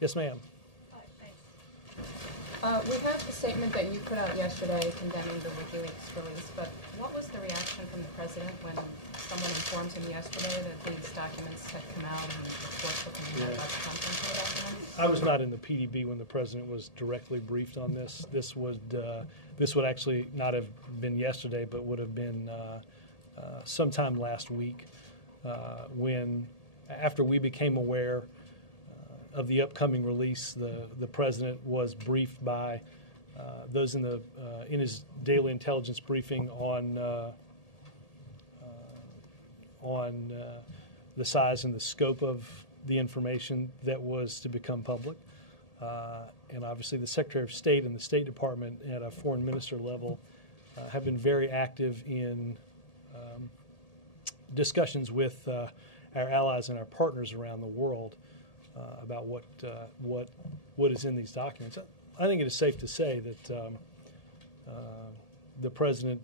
Yes, ma'am. We have the statement that you put out yesterday condemning the WikiLeaks release, but what was the reaction from the president when someone informed him yesterday that these documents had come out and reports were coming out about the contents of the documents? I was not in the PDB when the president was directly briefed on this. This would actually not have been yesterday, but would have been sometime last week when, after we became aware of the upcoming release, the president was briefed by those in his daily intelligence briefing on the size and the scope of the information that was to become public. And obviously the Secretary of State and the State Department at a foreign minister level have been very active in discussions with our allies and our partners around the world about what is in these documents. I think it is safe to say that the president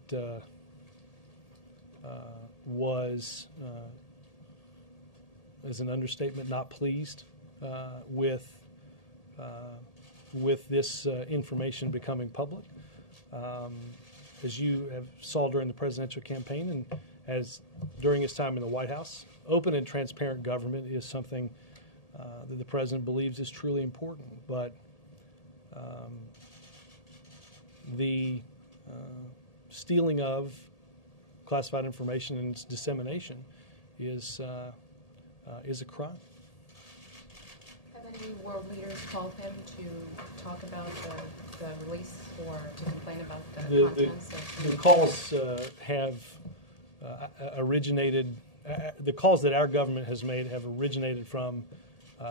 was, as an understatement, not pleased with this information becoming public. As you saw during the presidential campaign and as during his time in the White House, open and transparent government is something that the president believes is truly important. But the stealing of classified information and its dissemination is a crime. Have any world leaders called him to talk about the release or to complain about the contents? The calls have originated. The calls that our government has made have originated from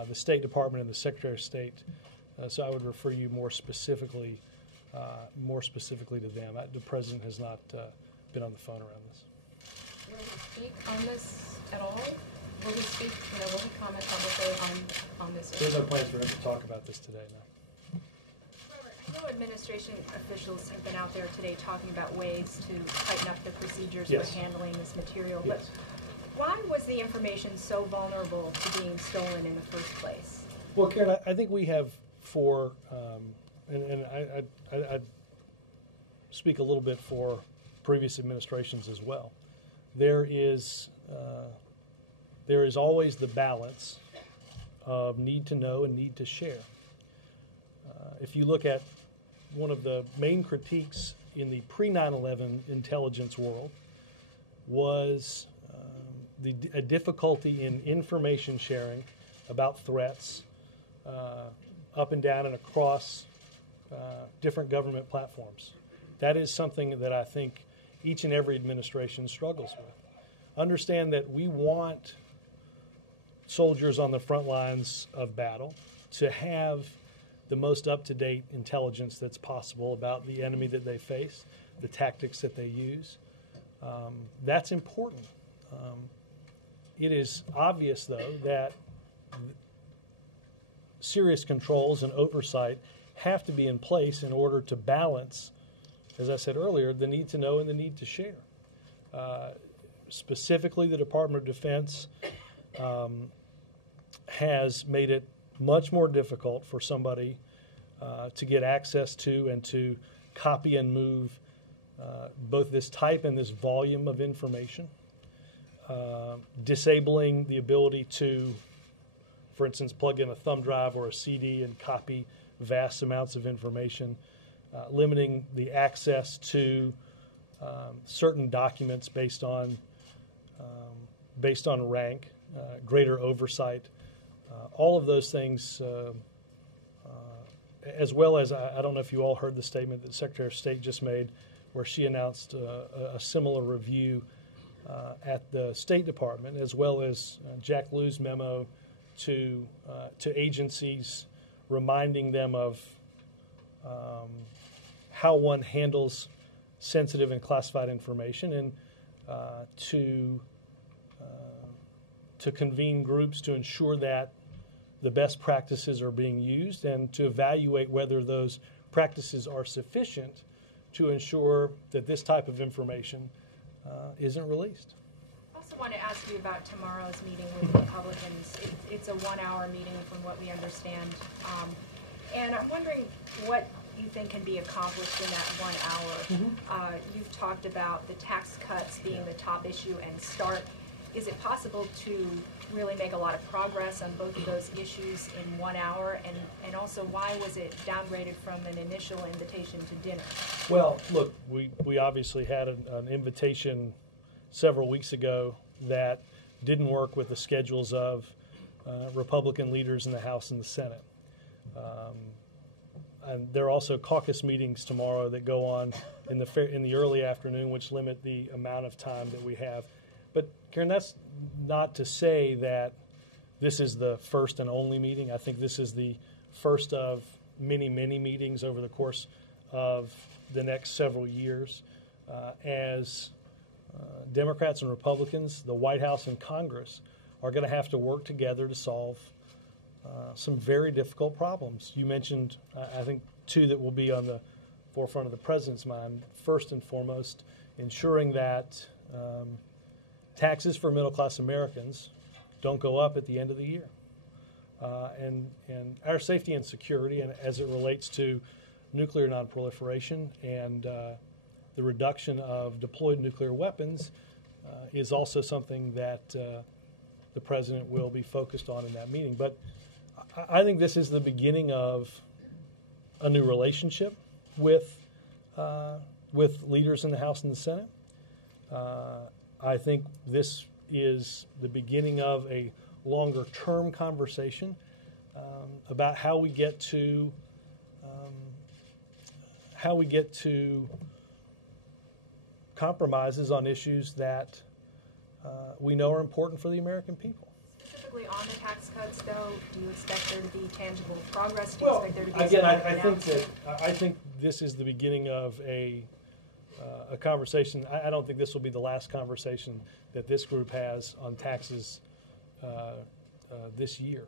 the State Department and the Secretary of State. So I would refer you more specifically to them. The president has not been on the phone around this. Will he speak on this at all? Will he speak? Will he comment publicly on this issue? There's no plans for him to talk about this today. No. I know administration officials have been out there today talking about ways to tighten up the procedures Yes. for handling this material. Yes. But why was the information so vulnerable to being stolen in the first place? Well, Karen, I think we have and I speak a little bit for previous administrations as well. There is always the balance of need to know and need to share. If you look at one of the main critiques in the pre-9/11 intelligence world was a difficulty in information sharing about threats up and down and across different government platforms. That is something that I think each and every administration struggles with. Understand that we want soldiers on the front lines of battle to have the most up-to-date intelligence that's possible about the enemy that they face, the tactics that they use. That's important. It is obvious, though, that serious controls and oversight have to be in place in order to balance, as I said earlier, the need to know and the need to share. Specifically, the Department of Defense has made it much more difficult for somebody to get access to and to copy and move both this type and this volume of information, disabling the ability to, for instance, plug in a thumb drive or a CD and copy vast amounts of information, limiting the access to certain documents based on rank, greater oversight. All of those things, as well as, I don't know if you all heard the statement that Secretary of State just made, where she announced a similar review at the State Department, as well as Jack Lew's memo to agencies, reminding them of how one handles sensitive and classified information, and to convene groups to ensure that the best practices are being used and to evaluate whether those practices are sufficient to ensure that this type of information isn't released. How also want to ask you about tomorrow's meeting with Republicans. It's a 1-hour meeting from what we understand. And I'm wondering what you think can be accomplished in that 1 hour. You've talked about the tax cuts being the top issue and start. Is it possible to really make a lot of progress on both of those issues in 1 hour? And also, why was it downgraded from an initial invitation to dinner? Well, look, we obviously had an invitation several weeks ago that didn't work with the schedules of Republican leaders in the House and the Senate. And there are also caucus meetings tomorrow that go on in the early afternoon, which limit the amount of time that we have. But Karen, that's not to say that this is the first and only meeting. I think this is the first of many, many meetings over the course of the next several years as Democrats and Republicans, the White House and Congress are going to have to work together to solve some very difficult problems. You mentioned, I think, two that will be on the forefront of the president's mind. First and foremost, ensuring that taxes for middle-class Americans don't go up at the end of the year. And our safety and security, and as it relates to nuclear nonproliferation and the reduction of deployed nuclear weapons, is also something that the president will be focused on in that meeting. But I think this is the beginning of a new relationship with leaders in the House and the Senate. I think this is the beginning of a longer-term conversation about how we get to compromises on issues that we know are important for the American people. Specifically on the tax cuts, though, do you expect there to be tangible progress? Do you expect there to be again, some I think this is the beginning of a conversation. I don't think this will be the last conversation that this group has on taxes this year.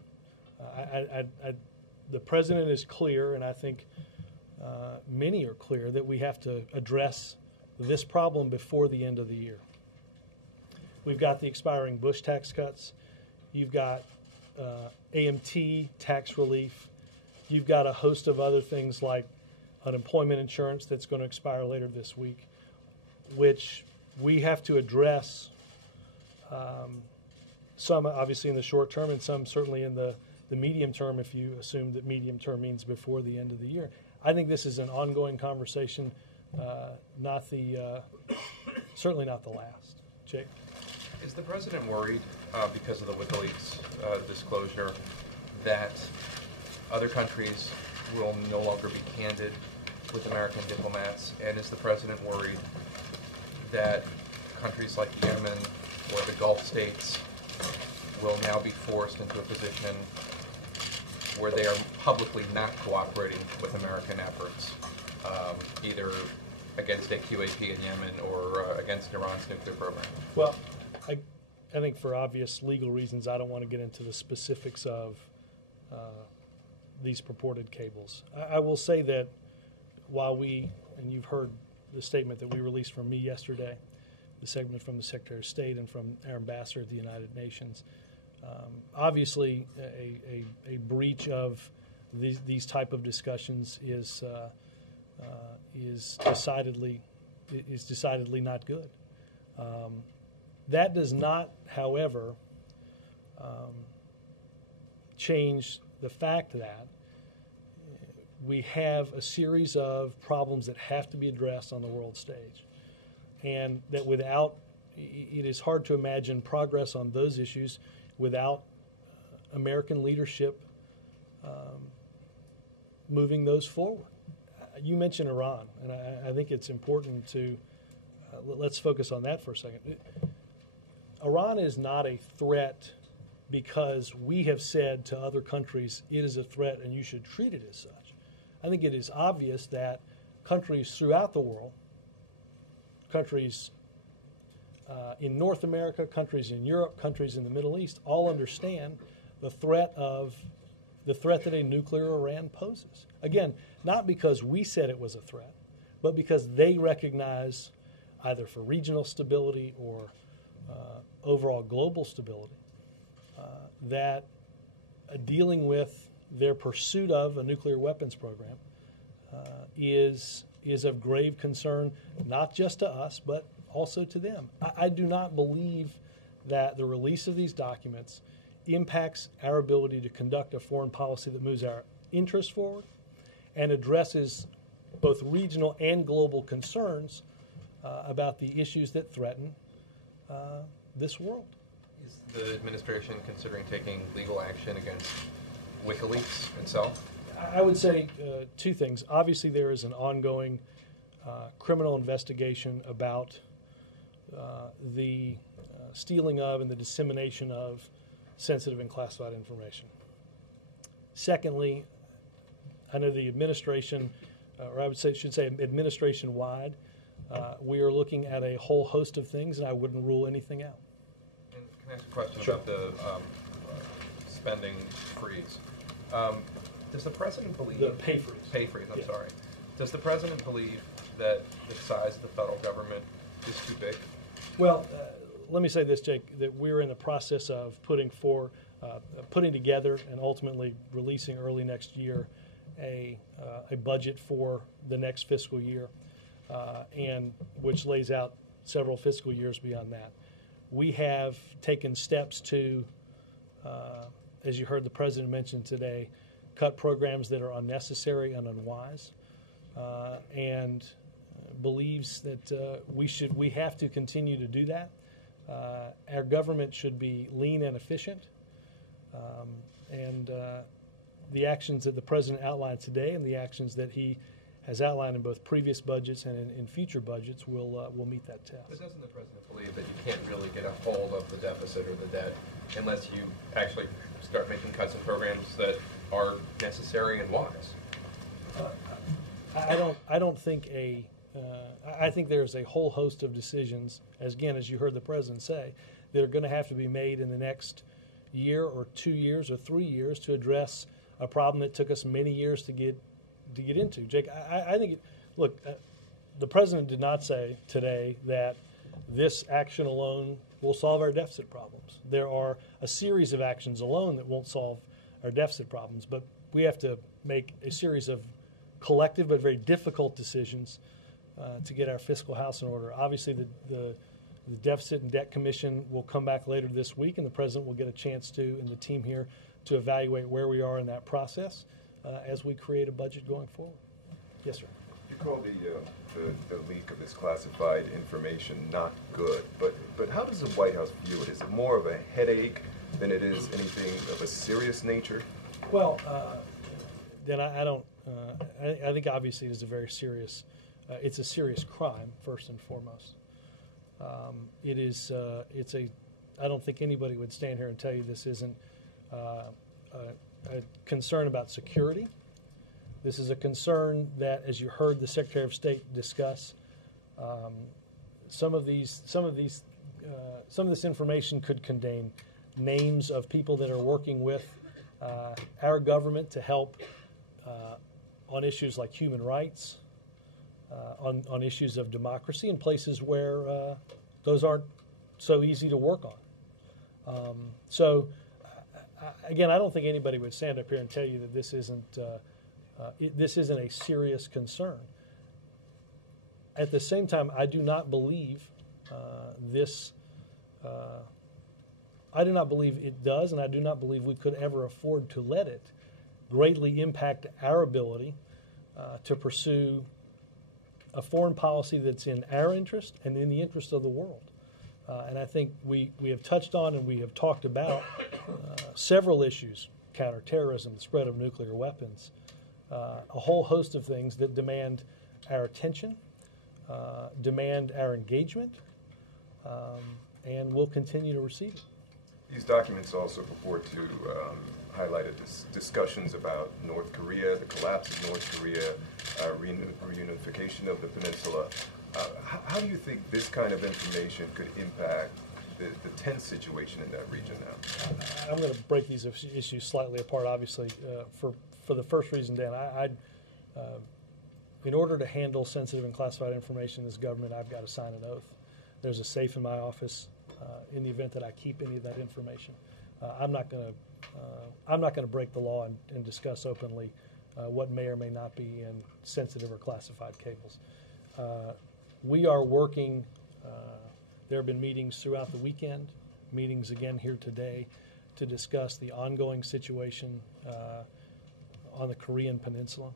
The president is clear, and I think many are clear, that we have to address this problem before the end of the year. We've got the expiring Bush tax cuts. You've got AMT tax relief. You've got a host of other things like unemployment insurance that's going to expire later this week, which we have to address, some obviously in the short term and some certainly in the medium term, if you assume that medium term means before the end of the year. I think this is an ongoing conversation, certainly not the last. Jake? Is the president worried because of the WikiLeaks disclosure that other countries will no longer be candid with American diplomats? And is the president worried that countries like Yemen or the Gulf states will now be forced into a position where they are publicly not cooperating with American efforts, either against AQAP in Yemen or against Iran's nuclear program? Well, I think for obvious legal reasons, I don't want to get into the specifics of these purported cables. I will say that while and you've heard the statement that we released from me yesterday, the segment from the Secretary of State and from our ambassador at the United Nations, obviously a breach of these type of discussions is decidedly not good. That does not, however, change the fact that we have a series of problems that have to be addressed on the world stage, and that it is hard to imagine progress on those issues without American leadership moving those forward. You mentioned Iran, and I think it's important to let's focus on that for a second. Iran is not a threat because we have said to other countries it is a threat and you should treat it as such. I think it is obvious that countries throughout the world, countries in North America, countries in Europe, countries in the Middle East, all understand the threat that a nuclear Iran poses. Again, not because we said it was a threat, but because they recognize, either for regional stability or overall global stability, that dealing with their pursuit of a nuclear weapons program is of grave concern, not just to us, but also to them. I do not believe that the release of these documents impacts our ability to conduct a foreign policy that moves our interests forward and addresses both regional and global concerns about the issues that threaten this world. Is the administration considering taking legal action against WikiLeaks itself? I would say two things. Obviously, there is an ongoing criminal investigation about the stealing of and the dissemination of sensitive and classified information. Secondly, I know the administration, or I should say administration-wide, we are looking at a whole host of things, and I wouldn't rule anything out. And can I ask a question Sure. about the spending freeze? Does the president believe... The pay freeze. Pay freeze, I'm Yeah. sorry. Does the president believe that the size of the federal government is too big? Well, let me say this, Jake, that we're in the process of putting together and ultimately releasing early next year a budget for the next fiscal year, and which lays out several fiscal years beyond that. We have taken steps to, as you heard the president mention today, cut programs that are unnecessary and unwise, and believes that we have to continue to do that. Our government should be lean and efficient, and the actions that the president outlined today and the actions that he has outlined in both previous budgets and in future budgets will meet that test. But doesn't the president believe that you can't really get a hold of the deficit or the debt unless you actually start making cuts in programs that are necessary and wise? I don't think I think there's a whole host of decisions, as you heard the president say, that are going to have to be made in the next year or 2 years or 3 years to address a problem that took us many years to get into. Jake, I think, the president did not say today that this action alone will solve our deficit problems. There are a series of actions alone that won't solve our deficit problems, but we have to make a series of collective but very difficult decisions to get our fiscal house in order. Obviously, the Deficit and Debt Commission will come back later this week, and the president will get a chance to, and the team here, to evaluate where we are in that process as we create a budget going forward. Yes, sir. You call the leak of this classified information not good, but how does the White House view it? Is it more of a headache than it is anything of a serious nature? Well, then I don't. I think obviously it is a very serious. It's a serious crime first and foremost. It is. It's a. I don't think anybody would stand here and tell you this isn't a concern about security. This is a concern that, as you heard the Secretary of State discuss, some of this information could contain names of people that are working with our government to help on issues like human rights, on issues of democracy, in places where those aren't so easy to work on. Again, I don't think anybody would stand up here and tell you that this isn't a serious concern. At the same time, I do not believe I do not believe it does, and I do not believe we could ever afford to let it greatly impact our ability to pursue a foreign policy that's in our interest and in the interest of the world. And I think we have touched on and we have talked about several issues: counterterrorism, the spread of nuclear weapons, a whole host of things that demand our attention, demand our engagement, and will continue to receive it. These documents also purport to highlight discussions about North Korea, the collapse of North Korea, reunification of the peninsula. How do you think this kind of information could impact the tense situation in that region now? I'm going to break these issues slightly apart, obviously, for the first reason, Dan. In order to handle sensitive and classified information in this government, I've got to sign an oath. There's a safe in my office. in the event that I keep any of that information. I'm not going to break the law and discuss openly what may or may not be in sensitive or classified cables. We are working. There have been meetings throughout the weekend, meetings again here today, to discuss the ongoing situation on the Korean Peninsula.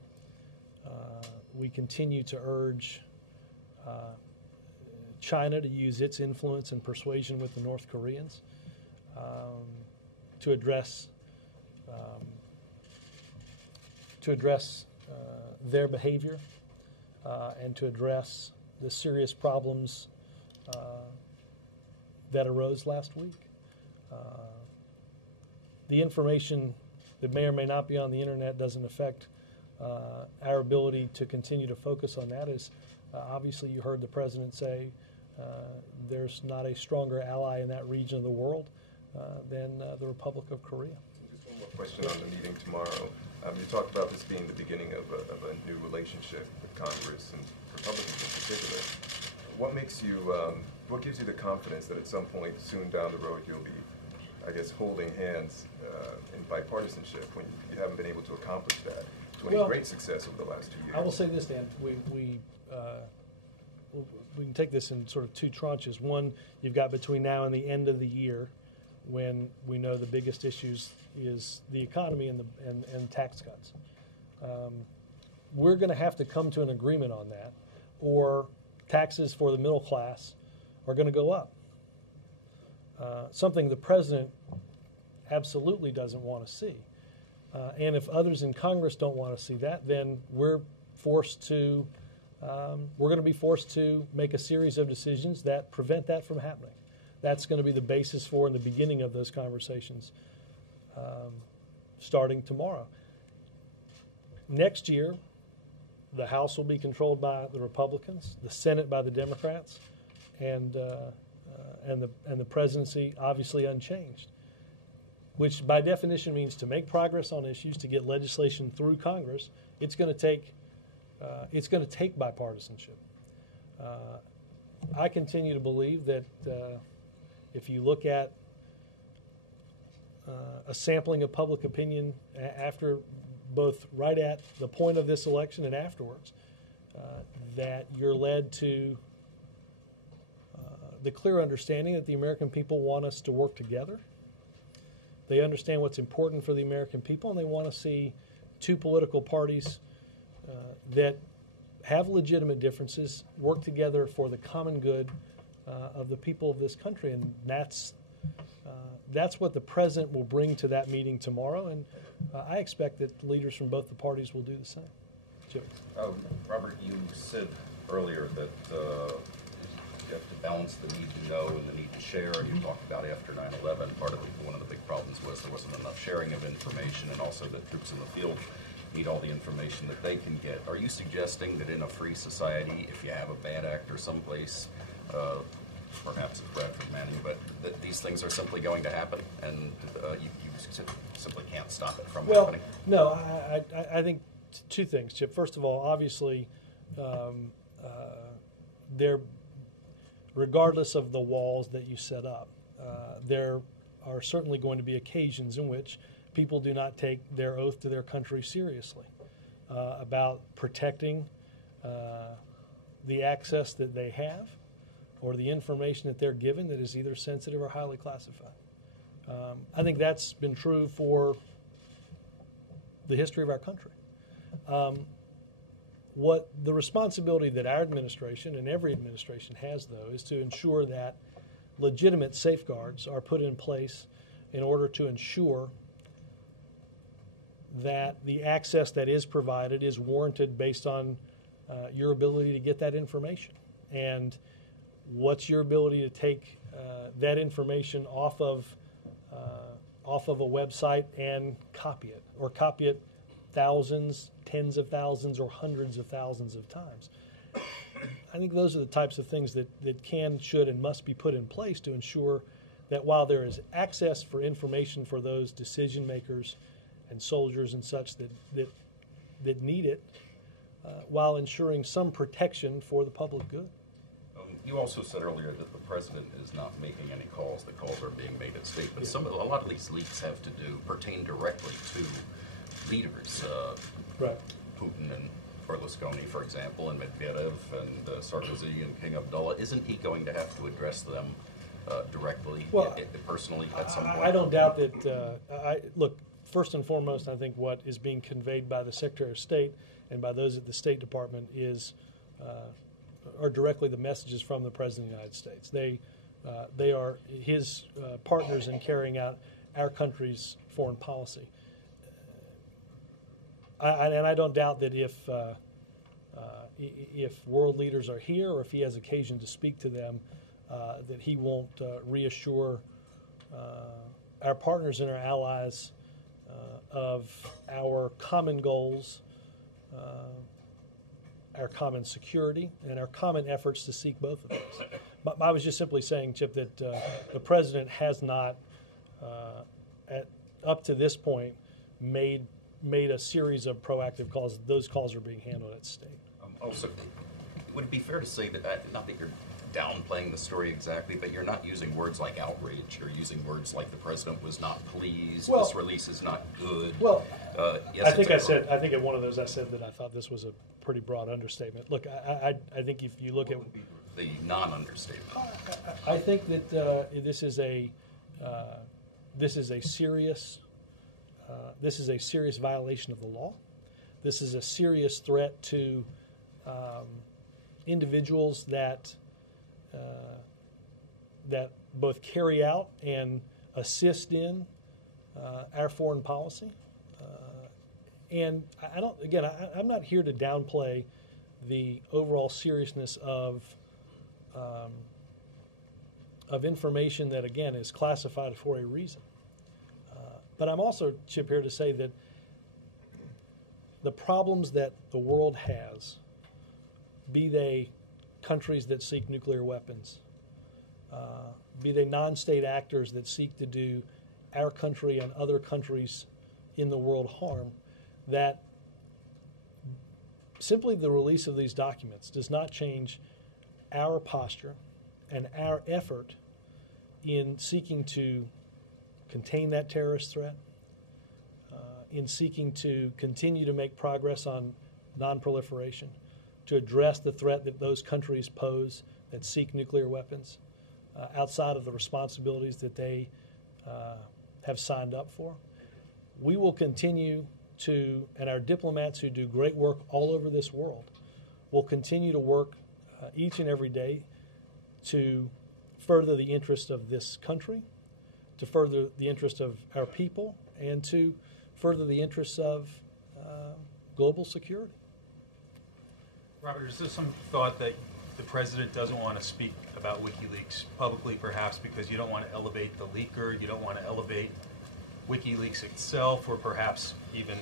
We continue to urge China to use its influence and persuasion with the North Koreans to address their behavior and to address the serious problems that arose last week. The information that may or may not be on the internet doesn't affect our ability to continue to focus on that. As obviously you heard the president say, there's not a stronger ally in that region of the world than the Republic of Korea. Just one more question on the meeting tomorrow. You talked about this being the beginning of a new relationship with Congress and Republicans in particular. What makes you, what gives you the confidence that at some point soon down the road you'll be, I guess, holding hands in bipartisanship when you haven't been able to accomplish that to any great success over the last 2 years? I will say this, Dan. We can take this in sort of two tranches. One, you've got between now and the end of the year, when we know the biggest issues is the economy and tax cuts. We're going to have to come to an agreement on that, or taxes for the middle class are going to go up. Something the president absolutely doesn't want to see. And if others in Congress don't want to see that, then we're going to be forced to make a series of decisions that prevent that from happening. That's going to be the basis for and the beginning of those conversations starting tomorrow. Next year, the House will be controlled by the Republicans, the Senate by the Democrats, and the presidency obviously unchanged, which by definition means to make progress on issues, to get legislation through Congress, it's going to take bipartisanship. I continue to believe that if you look at a sampling of public opinion after both right at the point of this election and afterwards, that you're led to the clear understanding that the American people want us to work together. They understand what's important for the American people, and they want to see two political parties that have legitimate differences work together for the common good of the people of this country. And that's what the president will bring to that meeting tomorrow, and I expect that leaders from both the parties will do the same. Jim. Robert, you said earlier that you have to balance the need to know and the need to share, and you talked about after 9/11, one of the big problems was there wasn't enough sharing of information, and also that troops in the field need all the information that they can get. Are you suggesting that in a free society, if you have a bad actor someplace, perhaps it's Bradford Manning, but that these things are simply going to happen, and you simply can't stop it from happening? No, I think two things, Chip. First of all, obviously, regardless of the walls that you set up, there are certainly going to be occasions in which people do not take their oath to their country seriously about protecting the access that they have or the information that they're given that is either sensitive or highly classified. I think that's been true for the history of our country. What the responsibility that our administration and every administration has, though, is to ensure that legitimate safeguards are put in place in order to ensure that the access that is provided is warranted based on your ability to get that information. And what's your ability to take that information off of a website and copy it, or copy it thousands, tens of thousands, or hundreds of thousands of times? I think those are the types of things that can, should, and must be put in place to ensure that while there is access for information for those decision makers and soldiers and such that need it, while ensuring some protection for the public good. You also said earlier that the president is not making any calls. The calls are being made at state, but a lot of these leaks have to pertain directly to leaders. Right. Putin and Berlusconi, for example, and Medvedev and Sarkozy and King Abdullah. Isn't he going to have to address them directly, personally, at some point? I don't doubt that. Look, first and foremost, I think what is being conveyed by the Secretary of State and by those at the State Department are directly the messages from the President of the United States. They are his partners in carrying out our country's foreign policy. And I don't doubt that if world leaders are here or if he has occasion to speak to them, that he won't reassure our partners and our allies of our common goals, our common security, and our common efforts to seek both of those. But I was just simply saying, Chip, that the President has not, up to this point, made a series of proactive calls. Those calls are being handled at state. Also, would it be fair to say that, not that you're downplaying the story exactly, but you're not using words like outrage. You're using words like the president was not pleased, this release is not good. Well, yes, I think at one of those I said that I thought this was a pretty broad understatement. Look, I think if you look what would be the non-understatement? I think that this is a serious violation of the law. This is a serious threat to individuals that both carry out and assist in our foreign policy. And I'm not here to downplay the overall seriousness of information that, again, is classified for a reason. But I'm also, Chip, here to say that the problems that the world has, be they countries that seek nuclear weapons, be they non-state actors that seek to do our country and other countries in the world harm, that simply the release of these documents does not change our posture and our effort in seeking to contain that terrorist threat, in seeking to continue to make progress on non-proliferation, to address the threat that those countries pose that seek nuclear weapons outside of the responsibilities that they have signed up for. We will continue to, and our diplomats who do great work all over this world, will continue to work each and every day to further the interest of this country, to further the interest of our people, and to further the interests of global security. Robert, is there some thought that the president doesn't want to speak about WikiLeaks publicly, perhaps because you don't want to elevate the leaker, you don't want to elevate WikiLeaks itself, or perhaps even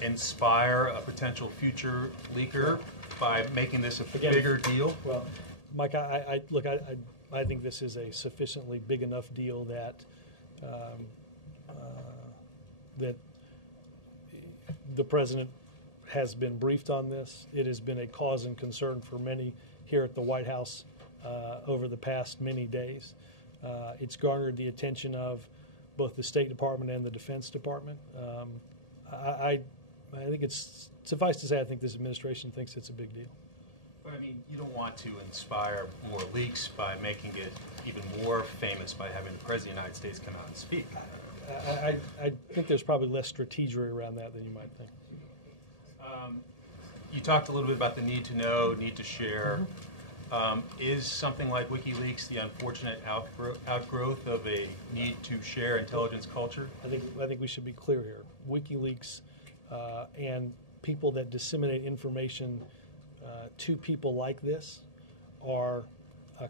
inspire a potential future leaker by making this a bigger deal? Well, Mike, I think this is a sufficiently big enough deal that that the president has been briefed on this. It has been a cause and concern for many here at the White House over the past many days. It's garnered the attention of both the State Department and the Defense Department. I think it's suffice to say, I think this administration thinks it's a big deal. But I mean, you don't want to inspire more leaks by making it even more famous by having the President of the United States come out and speak. I think there's probably less strategery around that than you might think. You talked a little bit about the need to know, need to share. Is something like WikiLeaks the unfortunate outgrowth of a need to share intelligence culture? I think we should be clear here. WikiLeaks and people that disseminate information to people like this are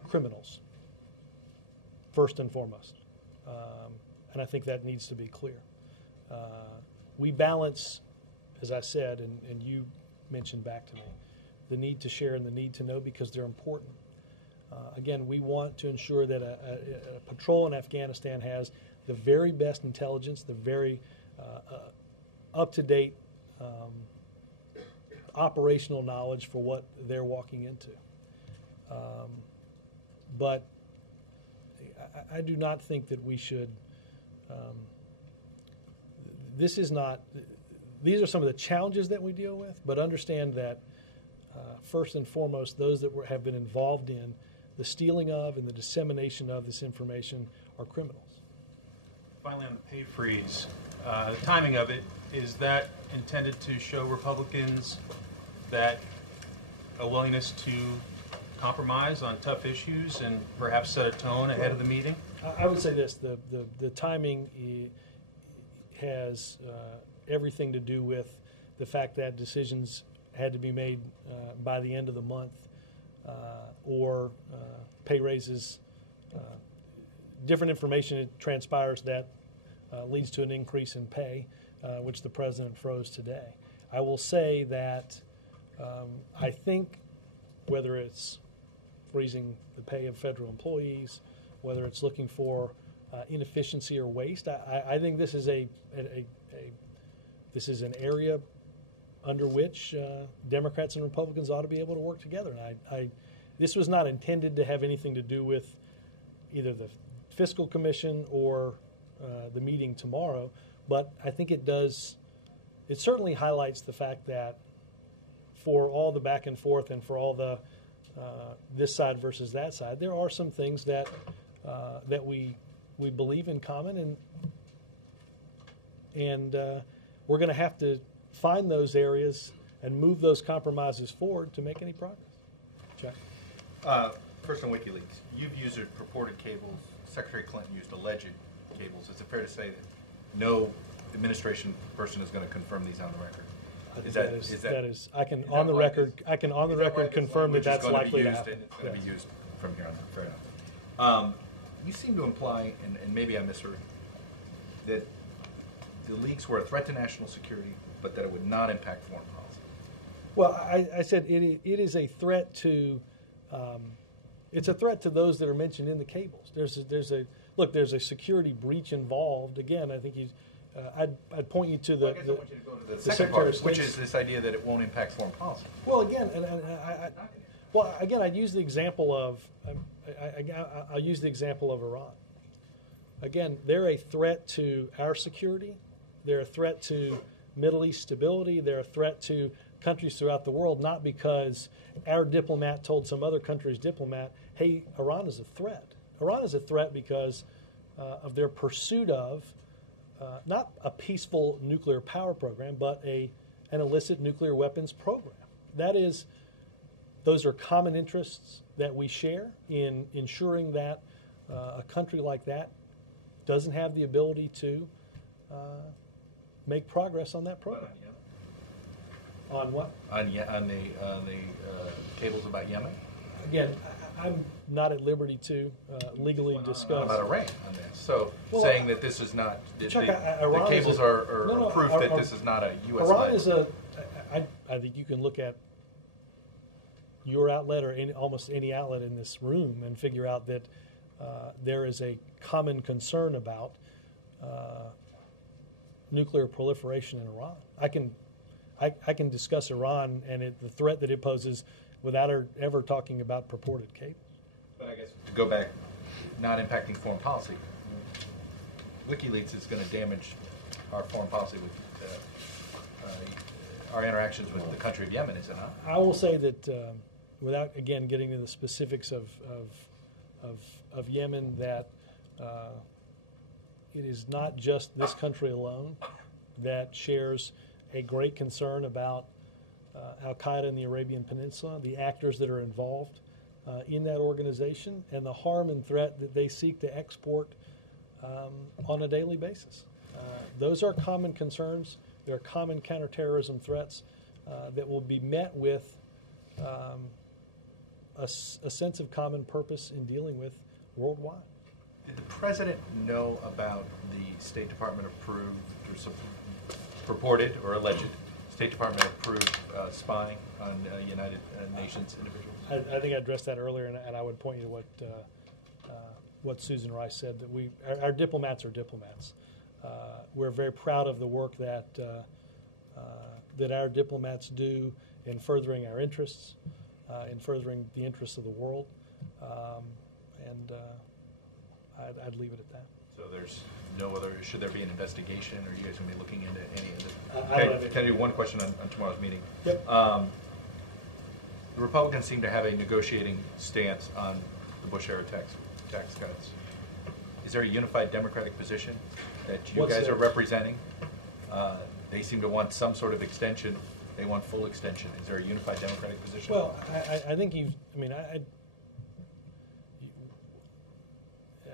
criminals, first and foremost. And I think that needs to be clear. We balance, as I said, and you mentioned back to me, the need to share and the need to know because they're important. Again, we want to ensure that a patrol in Afghanistan has the very best intelligence, the very up-to-date operational knowledge for what they're walking into. but I do not think that we should. This is not. These are some of the challenges that we deal with, but understand that first and foremost, those that have been involved in the stealing of and the dissemination of this information are criminals. Finally, on the pay freeze, the timing of it, is that intended to show Republicans that a willingness to compromise on tough issues and perhaps set a tone ahead of the meeting? I would say this: the timing has everything to do with the fact that decisions had to be made by the end of the month, or pay raises. Different information it transpires that leads to an increase in pay, which the president froze today. I will say that I think whether it's freezing the pay of federal employees, whether it's looking for inefficiency or waste, I think this is this is an area under which Democrats and Republicans ought to be able to work together. And this was not intended to have anything to do with either the Fiscal Commission or the meeting tomorrow, but I think it does. It certainly highlights the fact that for all the back and forth and for all the this side versus that side, there are some things that that we believe in common, and we're going to have to find those areas and move those compromises forward to make any progress. Jack? First on WikiLeaks, you've used purported cables. Secretary Clinton used alleged cables. Is it fair to say that no administration person is going to confirm these on the record? I can on the record confirm that that's likely to happen. It's going to be used from here on out. Fair enough. You seem to imply, and maybe I misheard, that the leaks were a threat to national security, but that it would not impact foreign policy. Well, I said it is a threat to. It's a threat to those that are mentioned in the cables. There's a security breach involved. Again, I think I'd point you to the. I guess I want you to go to the second Secretary part, of which State's- is this idea that it won't impact foreign policy. Well, again, I'd use the example of. I'll use the example of Iran. Again, they're a threat to our security. They're a threat to Middle East stability. They're a threat to countries throughout the world, not because our diplomat told some other country's diplomat, hey, Iran is a threat. Iran is a threat because of their pursuit of not a peaceful nuclear power program, but an illicit nuclear weapons program. Those are common interests that we share in ensuring that a country like that doesn't have the ability to make progress on that program. On what? On the cables about Yemen? Again, I'm not at liberty to legally discuss. About Iran on this. So saying that this is not, the cables are proof that this is not a U.S. Iran is I think you can look at your outlet or almost any outlet in this room and figure out that there is a common concern about nuclear proliferation in Iran. I can discuss Iran and the threat that it poses without ever talking about purported cables. But I guess to go back, not impacting foreign policy, WikiLeaks is going to damage our foreign policy with our interactions with the country of Yemen, is it not? I will say that without, again, getting into the specifics of Yemen, that it is not just this country alone that shares a great concern about al-Qaeda in the Arabian Peninsula, the actors that are involved in that organization, and the harm and threat that they seek to export on a daily basis. Those are common concerns. There are common counterterrorism threats that will be met with a sense of common purpose in dealing with worldwide. Did the president know about the State Department approved or some purported or alleged State Department approved spying on United Nations individuals? I think I addressed that earlier, and I would point you to what Susan Rice said, that our diplomats are diplomats. We're very proud of the work that our diplomats do in furthering our interests, in furthering the interests of the world. and I'd leave it at that. So there's no other, should there be an investigation, or are you guys going to be looking into any of it? I don't have Can I do one question on tomorrow's meeting? Yep. The Republicans seem to have a negotiating stance on the Bush-era tax cuts. Is there a unified Democratic position that you guys are representing? They seem to want some sort of extension. They want full extension. Is there a unified Democratic position? Well, I think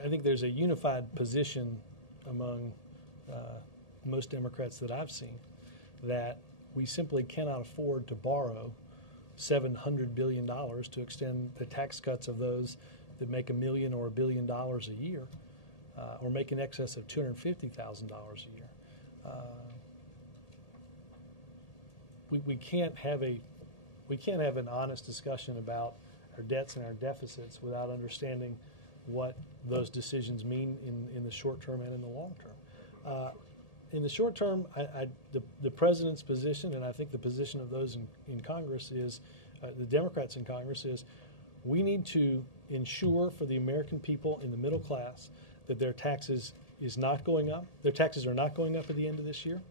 I think there's a unified position among most Democrats that I've seen that we simply cannot afford to borrow $700 billion to extend the tax cuts of those that make $1 million or $1 billion a year, or make in excess of $250,000 a year. We can't have an honest discussion about our debts and our deficits without understanding what those decisions mean in the short term and in the long term. In the short term, the president's position, and I think the position of those in Congress is, the Democrats in Congress is, we need to ensure for the American people in the middle class that their taxes is not going up. Their taxes are not going up at the end of this year.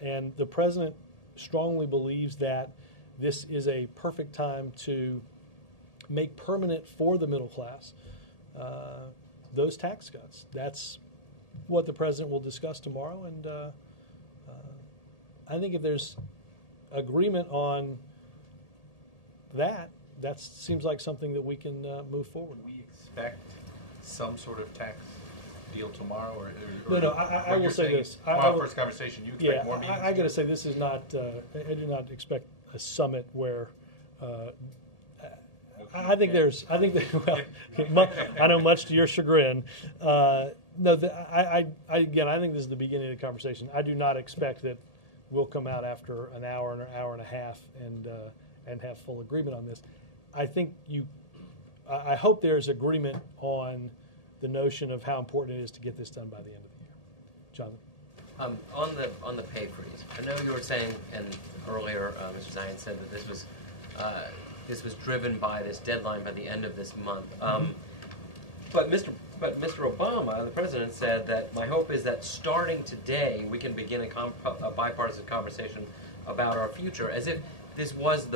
And the president strongly believes that this is a perfect time to make permanent for the middle class those tax cuts. That's what the president will discuss tomorrow, and I think if there's agreement on that, that seems like something that we can move forward. Can we expect some sort of tax deal tomorrow, or no, I will say this. Tomorrow, first conversation, you expect more meetings? I got to say, this is not. I do not expect a summit where. I think there's. I think that. Well, I know, much to your chagrin. No, again, I think this is the beginning of the conversation. I do not expect that we'll come out after an hour and a half and have full agreement on this. I think I hope there's agreement on the notion of how important it is to get this done by the end of the year. Jonathan? On the pay freeze, I know you were saying, and earlier Mr. Zion said that this was driven by this deadline by the end of this month. But Mr. Obama, the president, said that my hope is that starting today we can begin a bipartisan conversation about our future, as if this was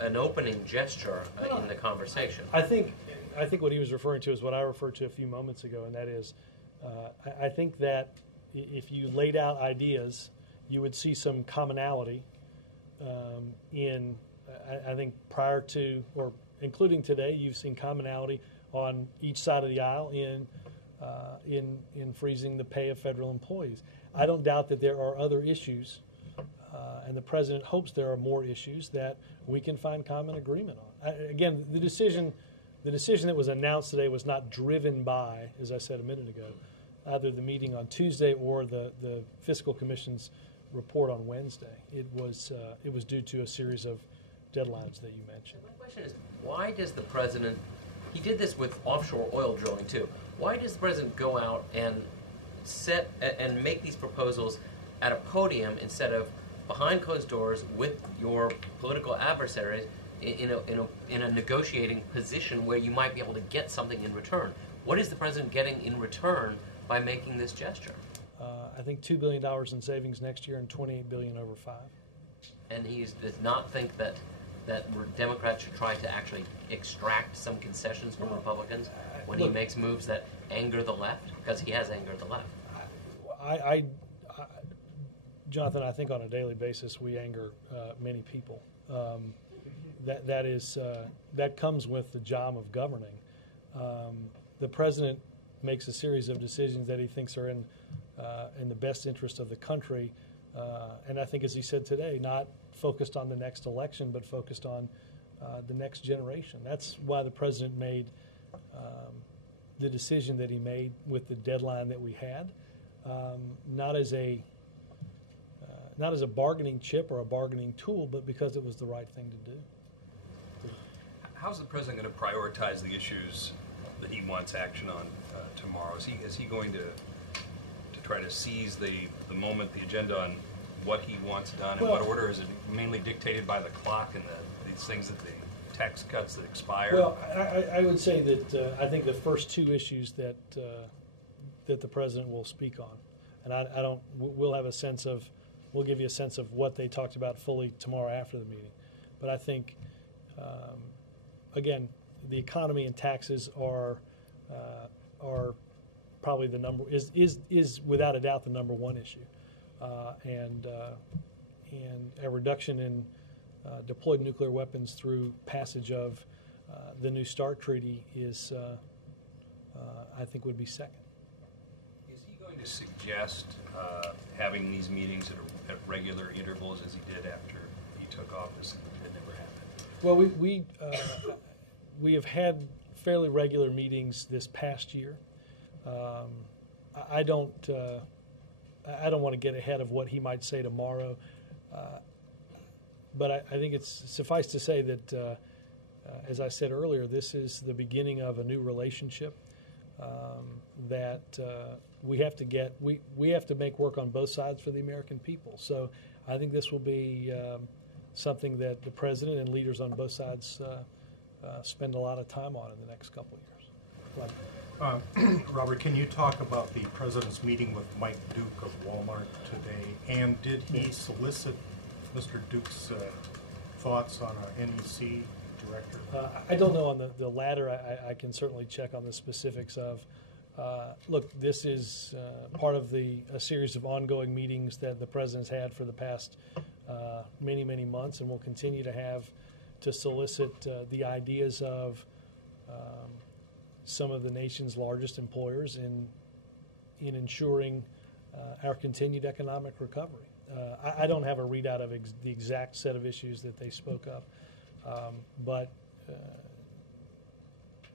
an opening gesture in the conversation. I think what he was referring to is what I referred to a few moments ago, and that is, I think that if you laid out ideas, you would see some commonality I think prior to, or including today, you've seen commonality on each side of the aisle in freezing the pay of federal employees. I don't doubt that there are other issues, and the president hopes there are more issues that we can find common agreement on. Again, the decision that was announced today was not driven by, as I said a minute ago, either the meeting on Tuesday or the Fiscal Commission's report on Wednesday. It was due to a series of deadlines that you mentioned. My question is, why does the president, he did this with offshore oil drilling too, why does the president go out and set and make these proposals at a podium instead of behind closed doors with your political adversaries in a negotiating position where you might be able to get something in return? What is the president getting in return by making this gesture? I think $2 billion in savings next year and $28 billion over 5. And he does not think that Democrats should try to actually extract some concessions from Republicans when he makes moves that anger the left, because he has angered the left. Jonathan, I think on a daily basis we anger many people. That comes with the job of governing. The president makes a series of decisions that he thinks are in the best interest of the country, and I think, as he said today, not focused on the next election, but focused on the next generation. That's why the president made the decision that he made with the deadline that we had, not as a bargaining chip or a bargaining tool, but because it was the right thing to do. How's the president going to prioritize the issues that he wants action on tomorrow? Is he going to try to seize the moment, the agenda on what he wants done in what order? Is it mainly dictated by the clock and these things that the tax cuts that expire? Well, I would say that I think the first two issues that the president will speak on, and I don't, we'll have a sense of, we'll give you a sense of what they talked about fully tomorrow after the meeting. But I think, again, the economy and taxes are probably the number, is without a doubt the number one issue, and a reduction in deployed nuclear weapons through passage of the New START treaty is, I think, would be second. Is he going to suggest having these meetings at regular intervals as he did after he took office and it never happened? Well, we have had fairly regular meetings this past year. I don't want to get ahead of what he might say tomorrow, but I think it's suffice to say that, as I said earlier, this is the beginning of a new relationship that we have to get. We have to make work on both sides for the American people. So I think this will be something that the president and leaders on both sides spend a lot of time on in the next couple of years. Robert, can you talk about the president's meeting with Mike Duke of Walmart today? And did he solicit Mr. Duke's thoughts on an NEC director? I don't know on the latter. I can certainly check on the specifics of. Look, this is part of a series of ongoing meetings that the president's had for the past many, many months, and will continue to have to solicit the ideas of some of the nation's largest employers in ensuring our continued economic recovery. I don't have a readout of the exact set of issues that they spoke of, but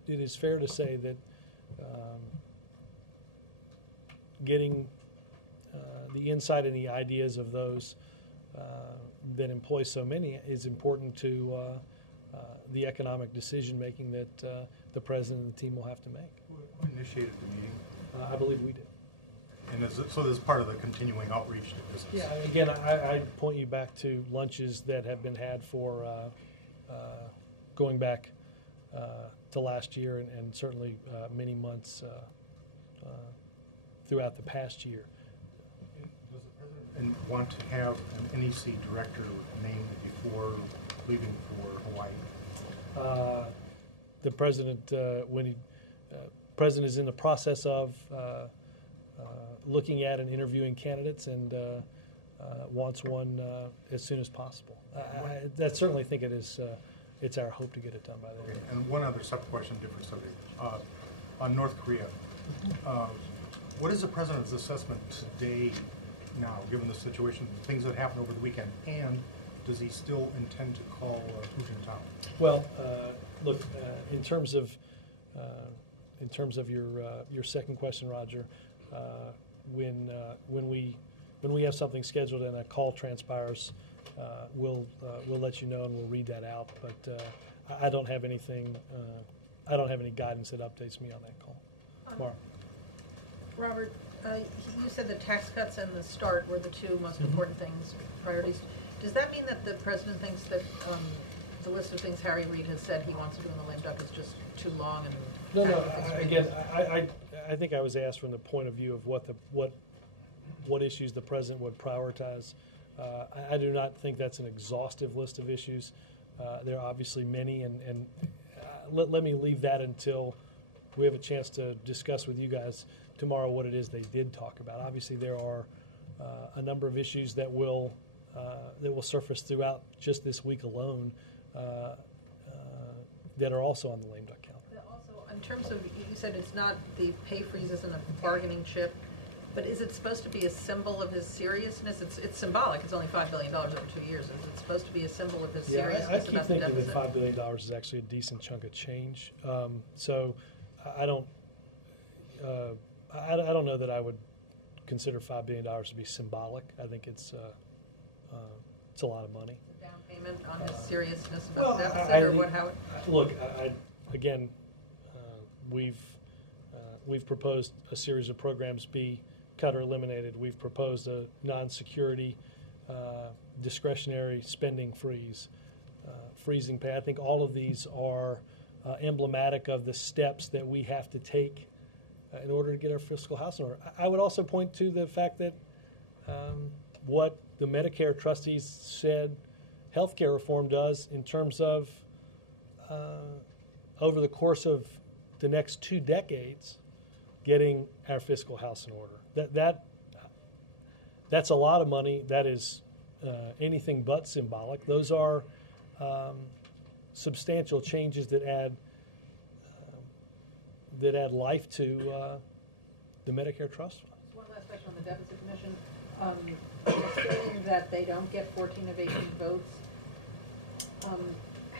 it is fair to say that getting the insight and the ideas of those that employ so many is important to the economic decision making that the president and the team will have to make. Who initiated the meeting? I believe we did. And so this is part of the continuing outreach to business? Yeah, again, I point you back to lunches that have been had for going back to last year and certainly many months throughout the past year. Does the president want to have an NEC director named before leaving for Hawaii? The president, president is in the process of looking at and interviewing candidates and wants one as soon as possible. I certainly think it is. It's our hope to get it done by then. Okay. And one other sub-question, different subject. On North Korea, what is the president's assessment today now, given the situation, things that happened over the weekend, and does he still intend to call Hu Jintao? Well, look, in terms of your second question, Roger, when we have something scheduled and a call transpires, we'll let you know and we'll read that out. But I don't have anything. I don't have any guidance that updates me on that call. Mark. Robert, you said the tax cuts and the START were the two most important things, priorities. Does that mean that the president thinks that the list of things Harry Reid has said he wants to do in the lame duck is just too long? And No. I think I was asked from the point of view of what issues the president would prioritize. I do not think that's an exhaustive list of issues. There are obviously many, and let me leave that until we have a chance to discuss with you guys tomorrow what it is they did talk about. Obviously, there are a number of issues that will surface throughout just this week alone that are also on the lame duck calendar. Also, in terms of, you said it's not, the pay freeze isn't a bargaining chip, but is it supposed to be a symbol of his seriousness? It's symbolic. It's only $5 billion over 2 years. Is it supposed to be a symbol of his seriousness I keep about the thinking deficit? that $5 billion is actually a decent chunk of change. So I don't know that I would consider $5 billion to be symbolic. I think it's a lot of money. The down payment on his seriousness about the deficit, or what? How? Look, again, we've proposed a series of programs be cut or eliminated. We've proposed a non-security discretionary spending freeze. freezing pay. I think all of these are emblematic of the steps that we have to take in order to get our fiscal house in order. I would also point to the fact that what the Medicare trustees said healthcare reform does in terms of over the course of the next 2 decades getting our fiscal house in order. That's a lot of money. That is anything but symbolic. Those are substantial changes that add life to the Medicare trust fund. One last question on the Deficit Commission. Assuming that they don't get 14 of 18 votes,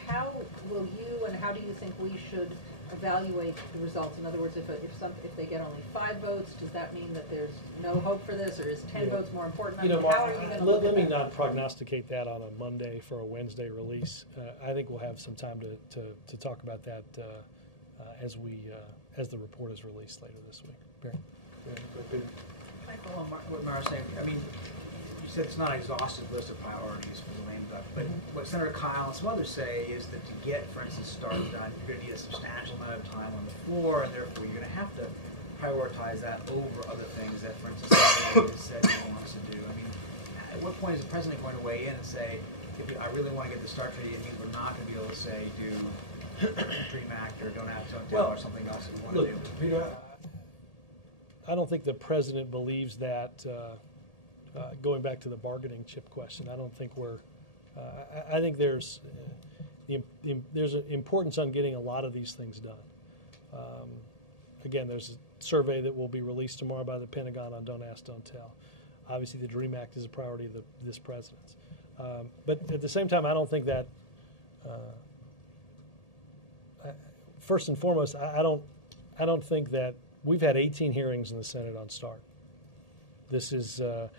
how will you and how do you think we should evaluate the results? In other words, if they get only 5 votes, does that mean that there's no hope for this, or is 10 votes more important? How are you going to look let at me that? not prognosticate that on a Monday for a Wednesday release. I think we'll have some time to talk about that as the report is released later this week. Barry? I follow what Mara's saying. I mean, you said it's not an exhaustive list of priorities for the lame duck, but what Senator Kyle and some others say is that to get, for instance, START done, you're going to need a substantial amount of time on the floor, and therefore you're going to have to prioritize that over other things that, for instance, Senator has said he wants to do. I mean, at what point is the president going to weigh in and say, I really want to get the START treaty, it means we're not going to be able to say, do Dream Act or Don't Act, Don't Tell, or something else that we want to do? Peter, I don't think the president believes that, going back to the bargaining chip question, I don't think we're, I think there's an importance on getting a lot of these things done. Again, there's a survey that will be released tomorrow by the Pentagon on Don't Ask, Don't Tell. Obviously, the DREAM Act is a priority of this president's. But at the same time, I don't think that, first and foremost, I don't think that we've had 18 hearings in the Senate on START. This was a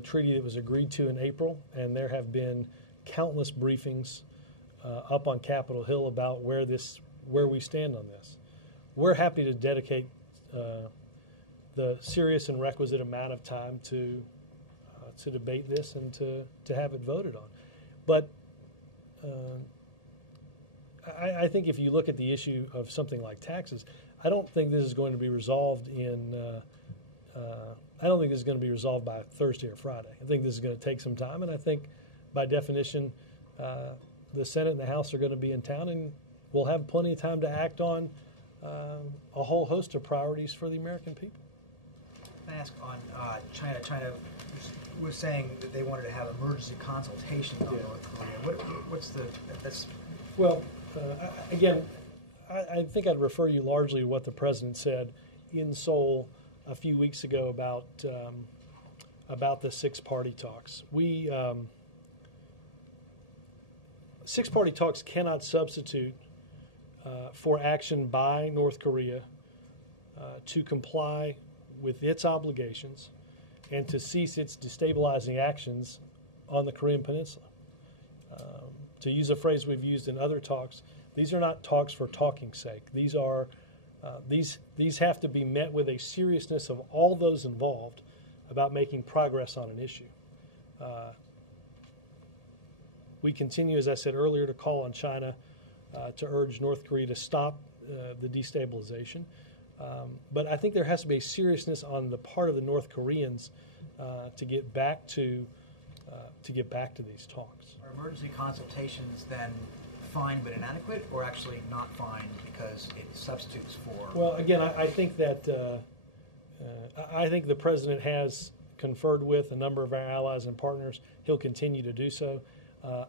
treaty that was agreed to in April, and there have been countless briefings up on Capitol Hill about where we stand on this. We're happy to dedicate the serious and requisite amount of time to debate this and to have it voted on. But I think if you look at the issue of something like taxes, I don't think this is going to be resolved I don't think this is going to be resolved by Thursday or Friday. I think this is going to take some time, and I think by definition, the Senate and the House are going to be in town, and we'll have plenty of time to act on a whole host of priorities for the American people. Can I ask on China? China was saying that they wanted to have emergency consultations on North Korea. What's that's? Well, again, I think I'd refer you largely to what the president said in Seoul a few weeks ago about the six-party talks. Six-party talks cannot substitute for action by North Korea to comply with its obligations and to cease its destabilizing actions on the Korean Peninsula. To use a phrase we've used in other talks, these are not talks for talking's sake. These are these have to be met with a seriousness of all those involved about making progress on an issue. We continue, as I said earlier, to call on China to urge North Korea to stop the destabilization. But I think there has to be a seriousness on the part of the North Koreans to get back to these talks. Are emergency consultations then fine but inadequate, or actually not fine because it substitutes for? Well, again, I think that I think the president has conferred with a number of our allies and partners. He'll continue to do so.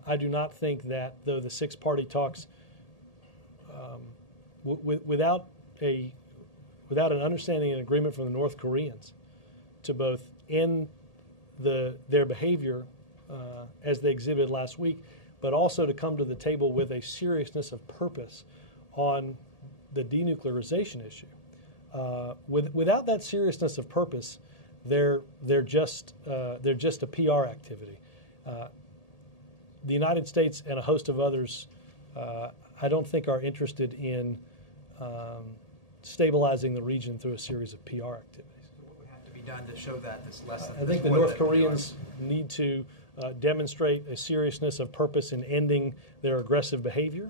I do not think that, though, the six-party talks, without an understanding and agreement from the North Koreans to both end their behavior as they exhibited last week, but also to come to the table with a seriousness of purpose on the denuclearization issue. Without that seriousness of purpose, they're just a PR activity. The United States and a host of others, I don't think, are interested in stabilizing the region through a series of PR activities. So what would have to be done to show that it's less than? I think the North Koreans need to demonstrate a seriousness of purpose in ending their aggressive behavior,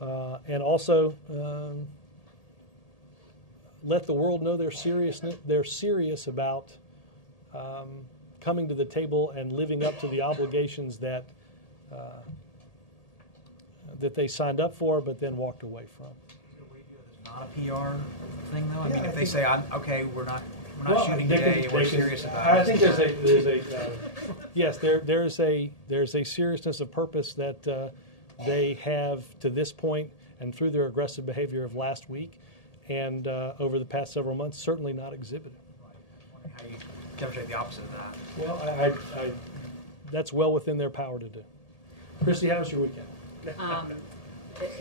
and also let the world know they're serious about coming to the table and living up to the obligations that that they signed up for, but then walked away from. Not a PR thing, though. I mean, if they think- say, "Okay, we're not Well, shooting they today, can- we're they can- serious about I it." think there's a yes, there's a seriousness of purpose that they have to this point and through their aggressive behavior of last week and over the past several months, certainly not exhibited. How you demonstrate the opposite of that? Well, I that's well within their power to do. Christy, how was your weekend?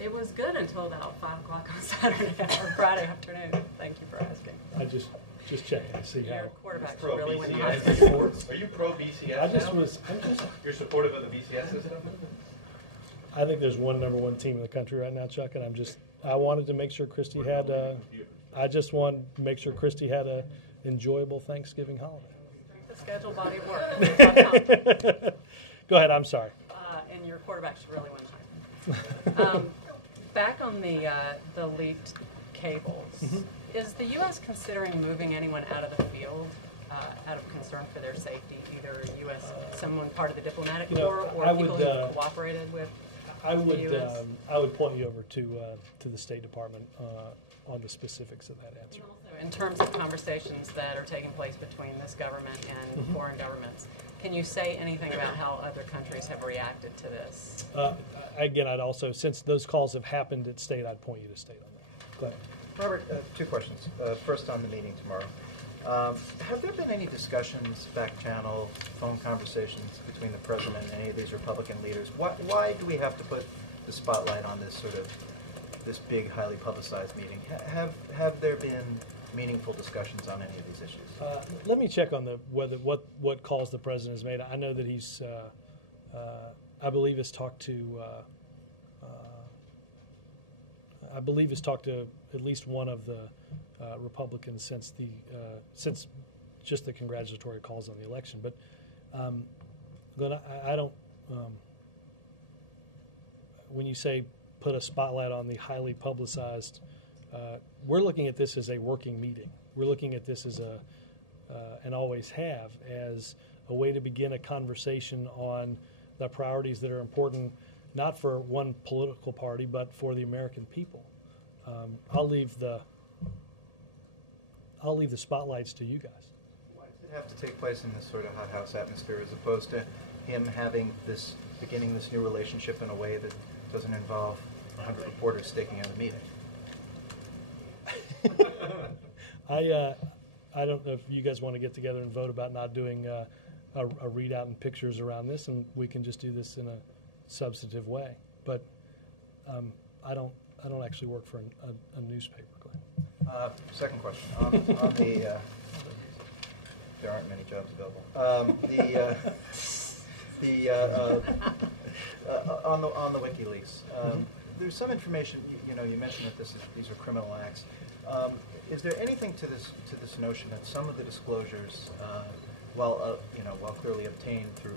It was good until about 5 o'clock on Saturday or Friday afternoon. Thank you for asking. I just checking to see how. Your quarterback Pro really went BCS high. sports? Are you pro BCS I'm just You're supportive of the BCS system? I think there's one number one team in the country right now, Chuck, and I wanted to make sure Christy had I just wanted to make sure Christy had a enjoyable Thanksgiving holiday. The schedule body of work. Go ahead, I'm sorry. And your quarterback should really win high. Back on the leaked cables, is the U.S. considering moving anyone out of the field out of concern for their safety, either U.S. someone part of the diplomatic corps or people who have cooperated with the U.S.? I would point you over to the State Department on the specifics of that answer. And also, in terms of conversations that are taking place between this government and foreign governments, can you say anything about how other countries have reacted to this? Again, I'd also, since those calls have happened at State, I'd point you to State on that. Go ahead. Robert, two questions. First on the meeting tomorrow. Have there been any discussions, back channel, phone conversations between the President and any of these Republican leaders? Why do we have to put the spotlight on this big, highly publicized meeting? Have there been meaningful discussions on any of these issues? Let me check on what calls the President has made. I know that he's, I believe has talked to at least one of the Republicans since just the congratulatory calls on the election. But Glenn, I don't. When you say put a spotlight on the highly publicized, we're looking at this as a working meeting. We're looking at this as and always have, as a way to begin a conversation on the priorities that are important, not for one political party, but for the American people. I'll leave the spotlights to you guys. Why does it have to take place in this sort of hothouse atmosphere as opposed to him beginning this new relationship in a way that doesn't involve 100 reporters staking out a meeting? I don't know if you guys want to get together and vote about not doing a readout and pictures around this, and we can just do this in a substantive way. But I don't actually work for a newspaper, Glenn. Second question. On the there aren't many jobs available. On the WikiLeaks, there's some information. You mentioned that these are criminal acts. Is there anything to this notion that some of the disclosures, while clearly obtained through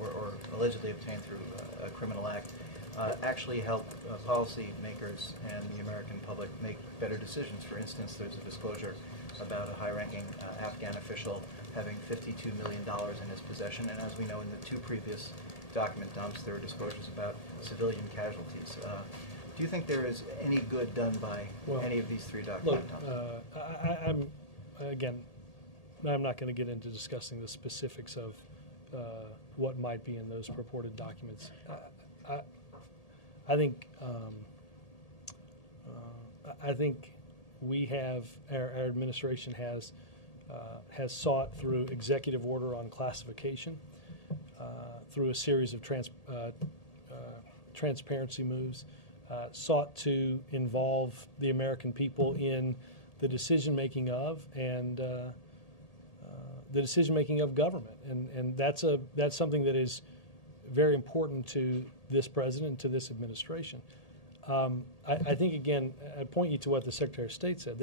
or allegedly obtained through a criminal act, actually help policymakers and the American public make better decisions? For instance, there's a disclosure about a high-ranking Afghan official having $52 million in his possession, and as we know in the two previous document dumps, there are disclosures about civilian casualties. Do you think there is any good done by any of these three document dumps? I'm not going to get into discussing the specifics of what might be in those purported documents. I think we have our administration has sought through executive order on classification, through a series of transparency moves, sought to involve the American people in the decision making of and the decision making of government, and that's something that is very important to this president, to this administration. I think again, I point you to what the Secretary of State said.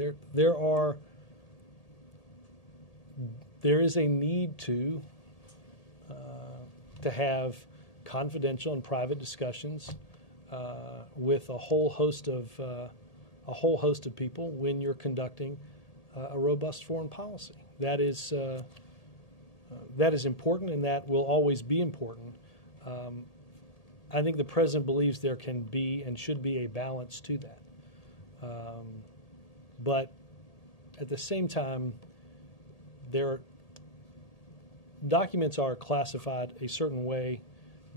There is a need to to have confidential and private discussions with a whole host of people when you're conducting a robust foreign policy. That is important, and that will always be important. I think the president believes there can be and should be a balance to that. But at the same time, documents are classified a certain way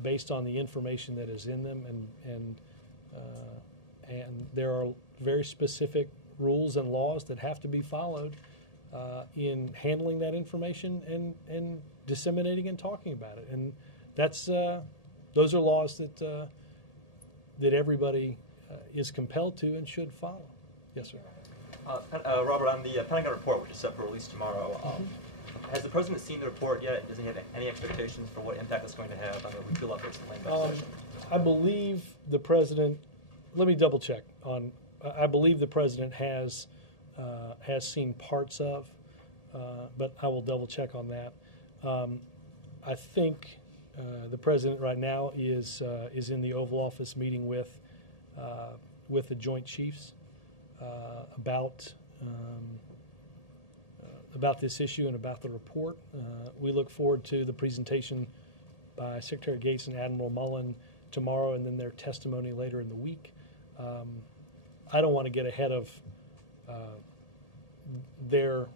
based on the information that is in them, and there are very specific rules and laws that have to be followed in handling that information and disseminating and talking about it. And those are laws that everybody is compelled to and should follow. Yes, sir. Robert, on the Pentagon report, which is set for release tomorrow, has the president seen the report yet? Does he have any expectations for what impact it's going to have on the weekly efforts in land acquisition? I believe the president. Let me double check on. I believe the president has seen parts of, but I will double check on that. I think the president right now is in the Oval Office meeting with the Joint Chiefs about this issue and about the report. We look forward to the presentation by Secretary Gates and Admiral Mullen tomorrow, and then their testimony later in the week. I don't want to get ahead of their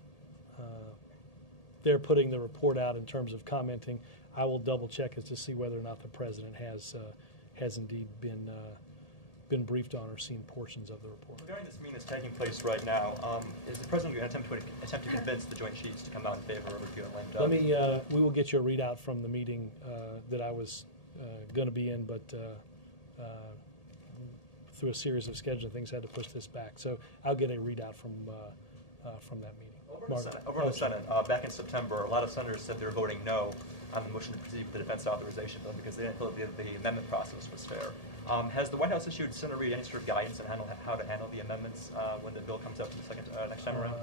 putting the report out in terms of commenting. I will double check as to see whether or not the president has indeed been briefed on or seen portions of the report. Regarding this meeting that's taking place right now, is the president going to attempt to convince the Joint Chiefs to come out in favor of repeal and lame duck? We will get you a readout from the meeting that I was going to be in, but through a series of scheduling things, I had to push this back. So I'll get a readout from that meeting. Over in the Senate, back in September, a lot of senators said they were voting no on the motion to proceed with the defense authorization bill because they didn't feel that the amendment process was fair. Has the White House issued Senator Reid any sort of guidance on how to handle the amendments when the bill comes up next time around?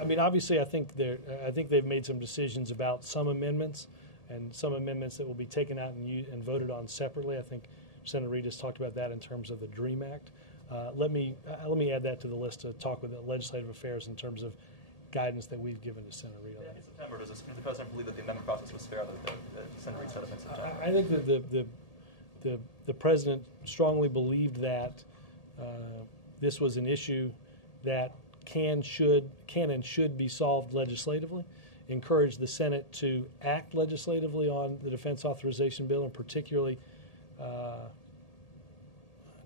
I mean, obviously, I think they've made some decisions about some amendments and some amendments that will be taken out and voted on separately. I think Senator Reid has talked about that in terms of the DREAM Act. Let me add that to the list to talk with the Legislative Affairs in terms of guidance that we've given to Senator Reid. In September, does the president believe that the amendment process was fair that Senator Reid set up in September? I think that the president strongly believed that this was an issue that can and should be solved legislatively. Encouraged the Senate to act legislatively on the defense authorization bill, and particularly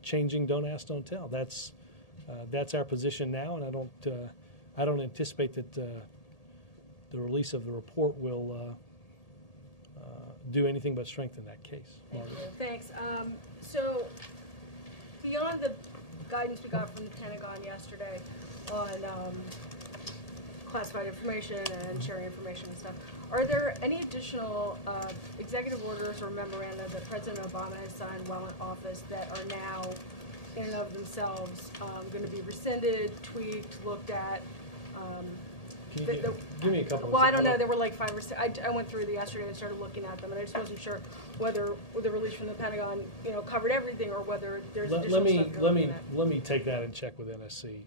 changing "Don't Ask, Don't Tell." That's our position now, and I don't anticipate that the release of the report will do anything but strengthen that case. Thank you. Thanks. So beyond the guidance we got from the Pentagon yesterday on classified information and sharing information and stuff, are there any additional executive orders or memoranda that President Obama has signed while in office that are now in and of themselves going to be rescinded, tweaked, looked at? Can you give me a couple? Well, I don't know. There were like 5 or 6. I went through the yesterday and started looking at them, and I just wasn't sure whether the release from the Pentagon, covered everything, or whether there's additional stuff going in that. Let me take that and check with NSC.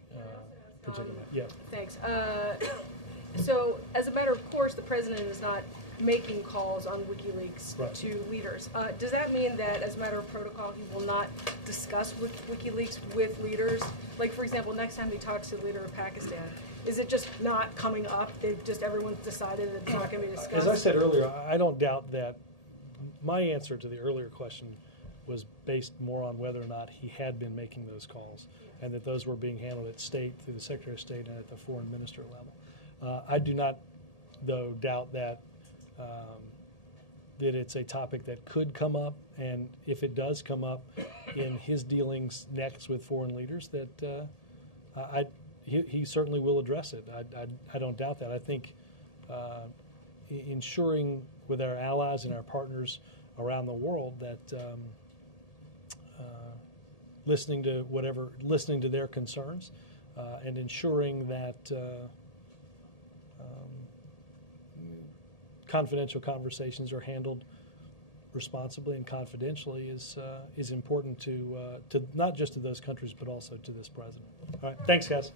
Particularly, yeah. Thanks. So, as a matter of course, the president is not making calls on WikiLeaks to leaders. Does that mean that, as a matter of protocol, he will not discuss WikiLeaks with leaders? Like, for example, next time he talks to the leader of Pakistan, is it just not coming up? Everyone's decided that it's not going to be discussed? As I said earlier, I don't doubt that my answer to the earlier question was based more on whether or not he had been making those calls, and that those were being handled at state, through the Secretary of State, and at the foreign minister level. I do not, though, doubt that that it's a topic that could come up, and if it does come up in his dealings next with foreign leaders, that he certainly will address it. I don't doubt that. I think ensuring with our allies and our partners around the world that listening to their concerns and ensuring that confidential conversations are handled responsibly and confidentially is important to not just to those countries but also to this president. All right, thanks, guys.